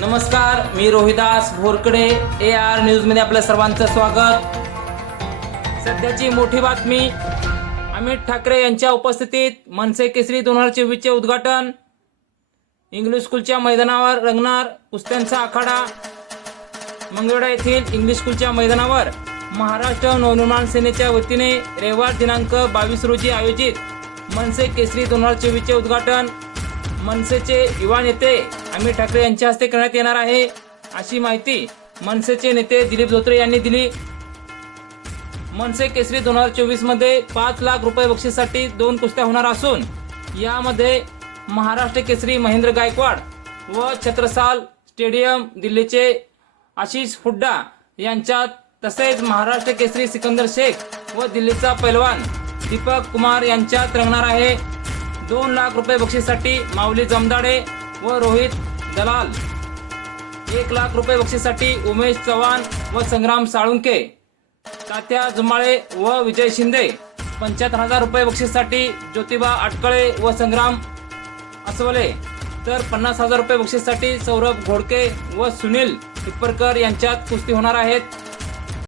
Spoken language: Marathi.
नमस्कार मी रोहिदास भोरकडे ए आर न्यूजमध्ये आपल्या सर्वांचं स्वागत. सध्याची मोठी बातमी अमित ठाकरे यांच्या उपस्थितीत मनसे केसरी दोन हजार चोवीसचे उद्घाटन. इंग्लिश स्कूलच्या मैदानावर रंगणार कुस्त्यांचा आखाडा. मंगळवेढा येथील इंग्लिश स्कूलच्या मैदानावर महाराष्ट्र नवनिर्माण सेनेच्या वतीने रविवार दिनांक बावीस रोजी आयोजित मनसे केसरी दोन हजार चोवीसचे उद्घाटन. मनसेचे युवा नेते अमित ठाकरे यांच्या हस्ते करण्यात येणार आहे. अशी माहिती मनसेचे नेते दिलीप धोत्रे यांनी दिली. मनसे केसरी दोन हजार चोवीसमध्ये पाच लाख रुपये बक्षीसाठी दोन कुस्त्या होणार असून यामध्ये महाराष्ट्र केसरी महेंद्र गायकवाड व छत्रसाल स्टेडियम दिल्लीचे आशिष हुड्डा यांच्यात तसेच महाराष्ट्र केसरी सिकंदर शेख व दिल्लीचा पैलवान दीपक कुमार यांच्यात रंगणार आहे. दोन लाख रुपये बक्षीसाठी माऊली जमदाडे व रोहित दलाल. एक लाख रुपये बक्षीसाठी उमेश चव्हाण व संग्राम साळुंके. तात्या जुमाळे व विजय शिंदे. पंच्याहत्तर हजार रुपये बक्षीसाठी ज्योतिबा आटकळे व संग्राम अस्वले. तर पन्नास हजार रुपये बक्षीसाठी सौरभ घोडके व सुनील हिप्परकर यांच्यात कुस्ती होणार आहेत.